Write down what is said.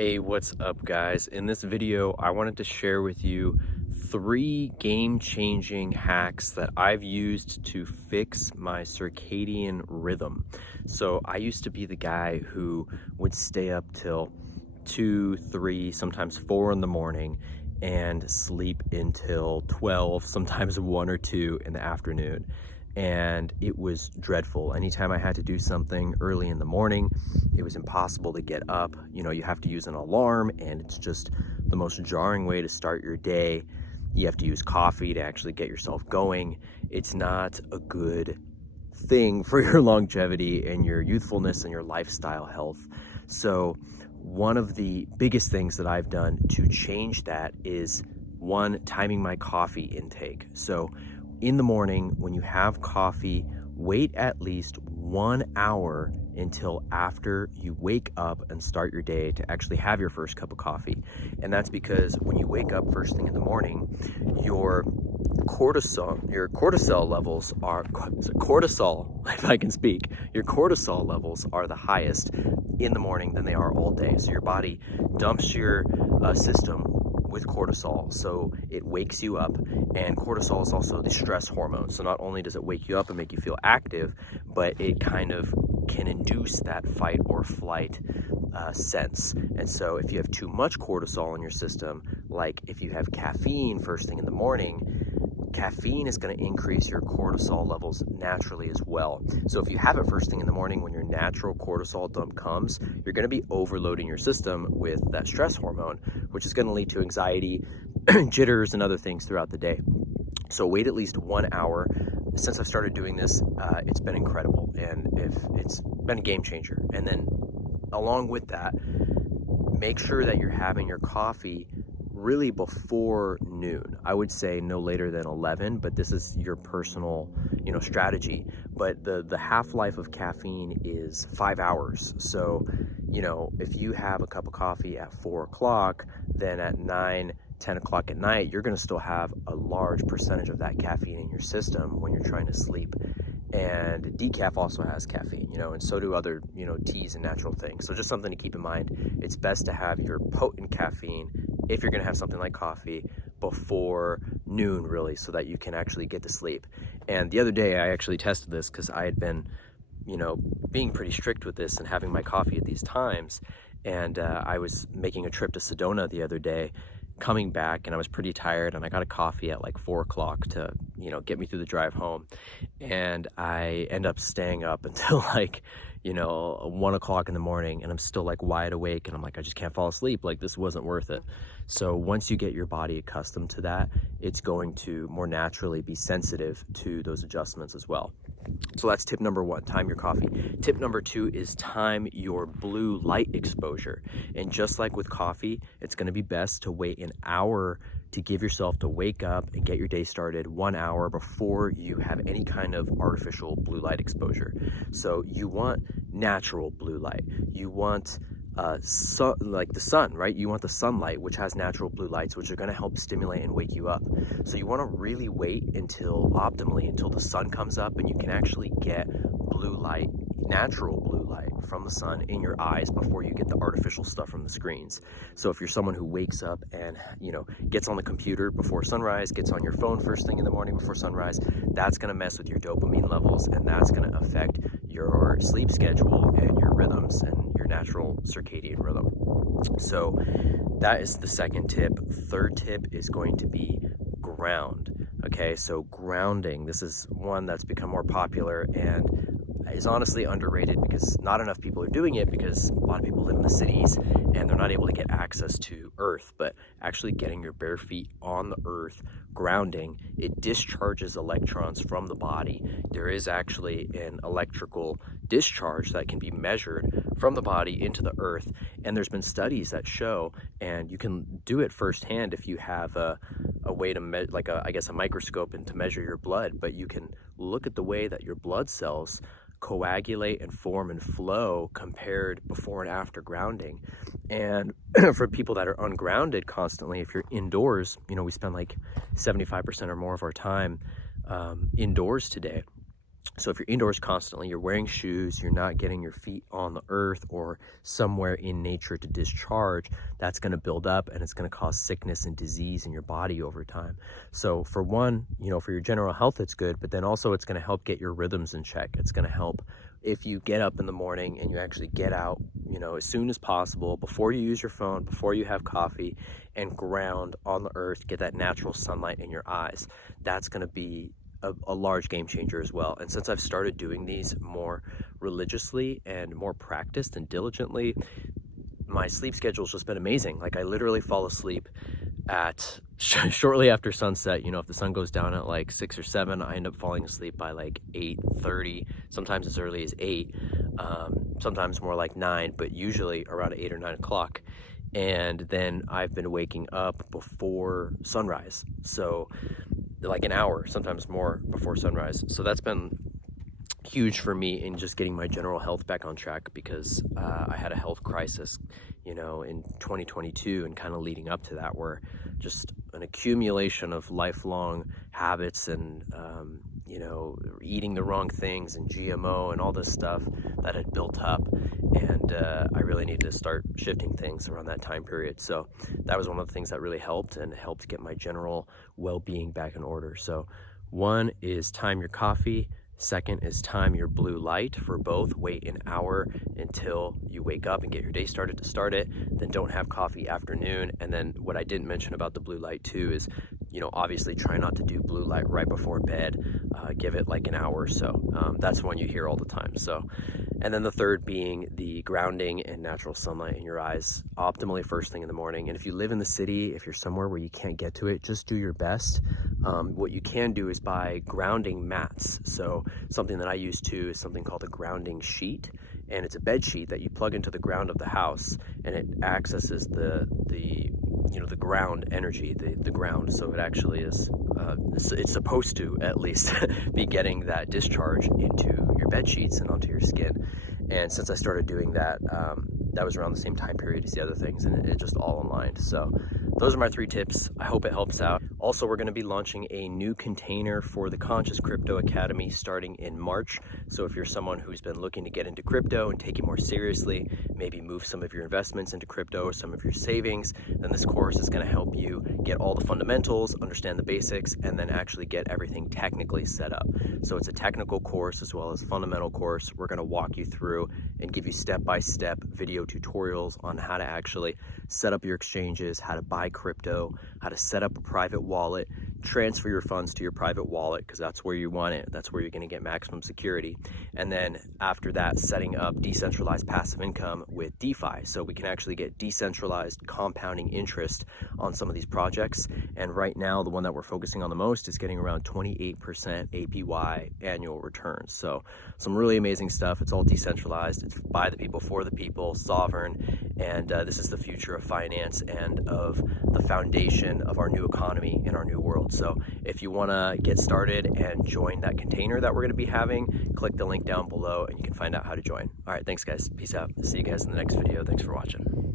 Hey, what's up guys? In this video, I wanted to share with you 3 game-changing hacks that I've used to fix my circadian rhythm. So I used to be the guy who would stay up till 2, 3, sometimes 4 in the morning and sleep until 12, sometimes 1 or 2 in the afternoon. And it was dreadful. Anytime I had to do something early in the morning, it was impossible to get up. You know, you have to use an alarm, and it's just the most jarring way to start your day. You have to use coffee to actually get yourself going. It's not a good thing for your longevity and your youthfulness and your lifestyle health. So one of the biggest things that I've done to change that is, one, timing my coffee intake. So in the morning, when you have coffee, wait at least 1 hour until after you wake up and start your day to actually have your first cup of coffee. And that's because when you wake up first thing in the morning, your cortisol levels are if I can speak, your cortisol levels are the highest in the morning than they are all day. So your body dumps your system with cortisol, so it wakes you up. And cortisol is also the stress hormone, so not only does it wake you up and make you feel active, but it kind of can induce that fight or flight sense. And so if you have too much cortisol in your system, like if you have caffeine first thing in the morning, caffeine is going to increase your cortisol levels naturally as well. So if you have it first thing in the morning, when your natural cortisol dump comes, you're going to be overloading your system with that stress hormone, which is going to lead to anxiety, jitters, and other things throughout the day. So wait at least 1 hour. Since I've started doing this, it's been incredible, and it's been a game changer. And then along with that, make sure that you're having your coffee really before noon. I would say no later than 11, but this is your personal, strategy. But the half-life of caffeine is 5 hours. So, if you have a cup of coffee at 4 o'clock, then at 9, 10 o'clock at night, you're going to still have a large percentage of that caffeine in your system when you're trying to sleep. And decaf also has caffeine, and so do other, teas and natural things. So just something to keep in mind. It's best to have your potent caffeine, if you're going to have something like coffee, before noon, really, so that you can actually get to sleep. And the other day, I actually tested this because I had been, being pretty strict with this and having my coffee at these times. And I was making a trip to Sedona the other day, coming back, and I was pretty tired, and I got a coffee at like 4 o'clock to, get me through the drive home. And I end up staying up until like, 1 o'clock in the morning, and I'm still like wide awake, and I'm like, I just can't fall asleep. Like, this wasn't worth it. So once you get your body accustomed to that, it's going to more naturally be sensitive to those adjustments as well. So that's tip number 1, time your coffee. Tip number 2 is time your blue light exposure. And just like with coffee, it's going to be best to wait an hour to give yourself to wake up and get your day started 1 hour before you have any kind of artificial blue light exposure. So you want natural blue light. You want like the sun, right? You want the sunlight, which has natural blue lights, which are going to help stimulate and wake you up. So you want to really wait until the sun comes up and you can actually get blue light, natural blue light from the sun in your eyes before you get the artificial stuff from the screens. So if you're someone who wakes up and, gets on the computer before sunrise, gets on your phone first thing in the morning before sunrise, that's going to mess with your dopamine levels, and that's going to affect your sleep schedule and your rhythms and your natural circadian rhythm. So that is the second tip. Third tip is going to be ground. Okay, so grounding, this is one that's become more popular and is honestly underrated because not enough people are doing it, because a lot of people live in the cities and they're not able to get access to earth. But actually getting your bare feet on the earth, grounding, it discharges electrons from the body. There is actually an electrical discharge that can be measured from the body into the earth, and there's been studies that show, and you can do it firsthand if you have a way to a microscope, and to measure your blood. But you can look at the way that your blood cells coagulate and form and flow compared before and after grounding. And for people that are ungrounded constantly, if you're indoors, we spend like 75% or more of our time indoors today. So if you're indoors constantly, you're wearing shoes, you're not getting your feet on the earth or somewhere in nature to discharge, that's going to build up and it's going to cause sickness and disease in your body over time. So for one, for your general health, it's good, but then also it's going to help get your rhythms in check. It's going to help if you get up in the morning and you actually get out, as soon as possible, before you use your phone, before you have coffee, and ground on the earth, get that natural sunlight in your eyes. That's going to be a large game changer as well. And since I've started doing these more religiously and more practiced and diligently, my sleep schedule's just been amazing. Like, I literally fall asleep at shortly after sunset. If the sun goes down at like 6 or 7, I end up falling asleep by like 8:30, sometimes as early as 8, sometimes more like 9, but usually around 8 or 9 o'clock. And then I've been waking up before sunrise, so like an hour, sometimes more, before sunrise. So that's been huge for me in just getting my general health back on track, because I had a health crisis, in 2022 and kind of leading up to that, where just an accumulation of lifelong habits and, eating the wrong things and GMO and all this stuff that had built up. And I really needed to start shifting things around that time period. So that was one of the things that really helped and helped get my general well-being back in order. So one is time your coffee. Second is time your blue light. For both, wait an hour until you wake up and get your day started to start it. Then don't have coffee afternoon. And then what I didn't mention about the blue light too is, obviously try not to do blue light right before bed. Give it like an hour or so. That's one you hear all the time. So, and then the third being the grounding and natural sunlight in your eyes, optimally first thing in the morning. And if you live in the city, if you're somewhere where you can't get to it, just do your best. What you can do is buy grounding mats. So something that I use too is something called a grounding sheet, and it's a bed sheet that you plug into the ground of the house, and it accesses the ground energy, the ground. So it actually is, it's supposed to at least be getting that discharge into your bed sheets and onto your skin. And since I started doing that, that was around the same time period as the other things, and it just all aligned. So those are my 3 tips. I hope it helps out. Also, we're going to be launching a new container for the Conscious Crypto Academy starting in March. So if you're someone who's been looking to get into crypto and take it more seriously, maybe move some of your investments into crypto or some of your savings, then this course is going to help you get all the fundamentals, understand the basics, and then actually get everything technically set up. So it's a technical course as well as fundamental course. We're going to walk you through and give you step-by-step video tutorials on how to actually set up your exchanges, how to buy crypto, how to set up a private wallet, transfer your funds to your private wallet, because that's where you want it. That's where you're going to get maximum security. And then after that, setting up decentralized passive income with DeFi. So we can actually get decentralized compounding interest on some of these projects. And right now, the one that we're focusing on the most is getting around 28% APY annual returns. So some really amazing stuff. It's all decentralized. It's by the people, for the people, sovereign. And this is the future of finance and of the foundation of our new economy in our new world. So if you want to get started and join that container that we're going to be having, click the link down below and you can find out how to join. All right, thanks guys. Peace out. See you guys in the next video. Thanks for watching.